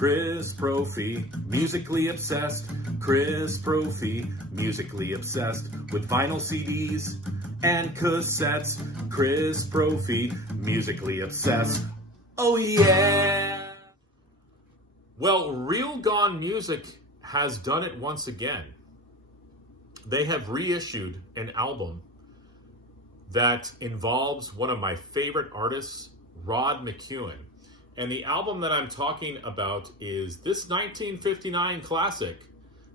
Chris Prophy, musically obsessed. Chris Prophy, musically obsessed with vinyl CDs and cassettes. Chris Prophy, musically obsessed. Oh yeah! Well, Real Gone Music has done it once again. They have reissued an album that involves one of my favorite artists, Rod McKuen. And the album that I'm talking about is this 1959 classic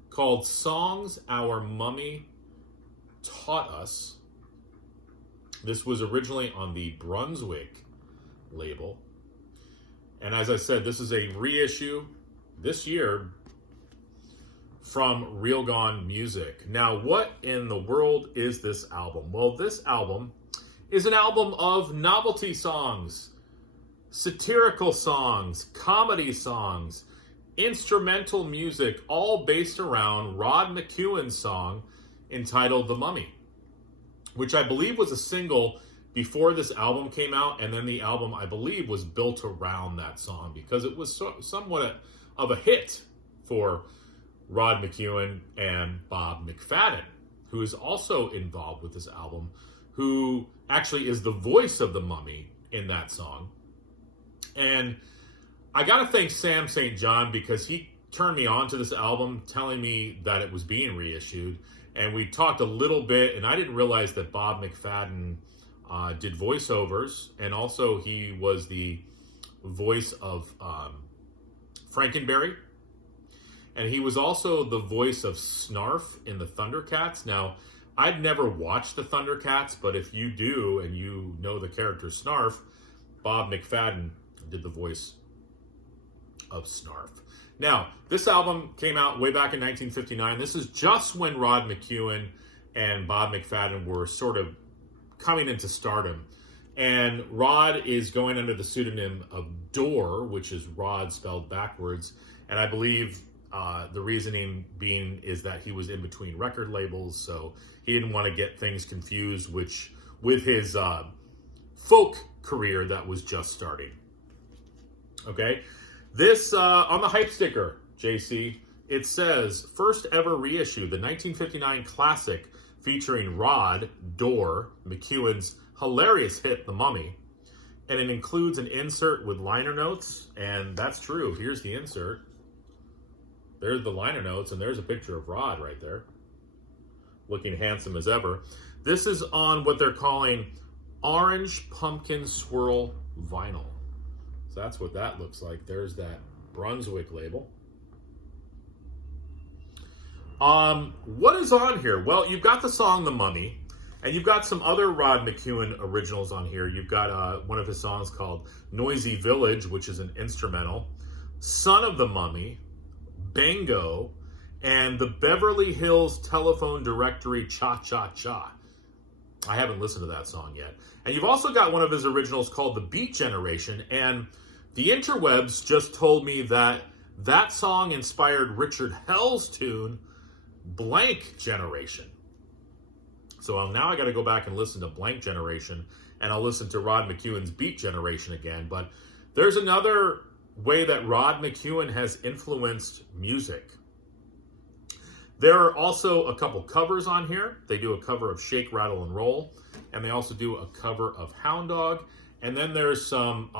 called Songs Our Mummy Taught Us. This was originally on the Brunswick label. And as I said, this is a reissue this year from Real Gone Music. Now, what in the world is this album? Well, this album is an album of novelty songs, satirical songs, comedy songs, instrumental music, all based around Rod McKuen's song entitled The Mummy, which I believe was a single before this album came out, and then the album, I believe, was built around that song because it was somewhat of a hit for Rod McKuen and Bob McFadden, who is also involved with this album, who actually is the voice of the Mummy in that song. And I got to thank Sam St. John because he turned me on to this album, telling me that it was being reissued. And we talked a little bit, and I didn't realize that Bob McFadden did voiceovers, and also he was the voice of Frankenberry. And he was also the voice of Snarf in the Thundercats. Now, I'd never watched the Thundercats, but if you do and you know the character Snarf, Bob McFadden did the voice of Snarf. Now, this album came out way back in 1959. This is just when Rod McKuen and Bob McFadden were sort of coming into stardom. And Rod is going under the pseudonym of Dorr, which is Rod spelled backwards. And I believe the reasoning being is that he was in between record labels, so he didn't want to get things confused, which with his folk career that was just starting. Okay, this on the hype sticker, JC, it says first ever reissue, the 1959 classic featuring Rod Dorr McKuen's hilarious hit, The Mummy, and it includes an insert with liner notes, and that's true. Here's the insert. There's the liner notes, and there's a picture of Rod right there, looking handsome as ever. This is on what they're calling Orange Pumpkin Swirl vinyl. So that's what that looks like. There's that Brunswick label. What is on here? Well, you've got the song The Mummy, and you've got some other Rod McKuen originals on here. You've got one of his songs called Noisy Village, which is an instrumental, Son of the Mummy, Bango, and the Beverly Hills Telephone Directory Cha Cha Cha. I haven't listened to that song yet. And you've also got one of his originals called The Beat Generation, and the interwebs just told me that that song inspired Richard Hell's tune, Blank Generation. So now I got to go back and listen to Blank Generation, and I'll listen to Rod McKuen's Beat Generation again. But there's another way that Rod McKuen has influenced music. There are also a couple covers on here. They do a cover of Shake, Rattle, and Roll, and they also do a cover of Hound Dog. And then there's some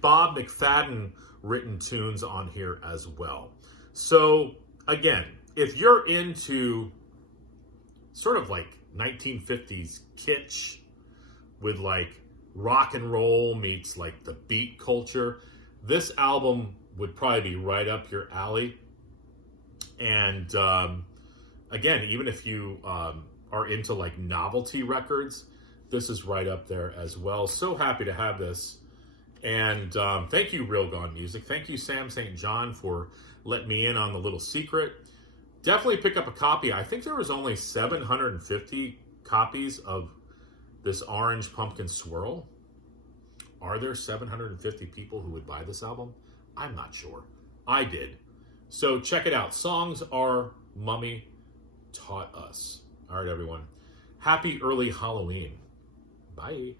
Bob McFadden written tunes on here as well. So again, if you're into sort of like 1950s kitsch with like rock and roll meets like the beat culture, this album would probably be right up your alley. And again, even if you are into like novelty records, this is right up there as well. So happy to have this. And thank you, Real Gone Music. Thank you, Sam St. John, for letting me in on the little secret. Definitely pick up a copy. I think there was only 750 copies of this Orange Pumpkin Swirl. Are there 750 people who would buy this album? I'm not sure. I did. So check it out. Songs Our Mummy Taught Us. All right, everyone. Happy early Halloween. Bye.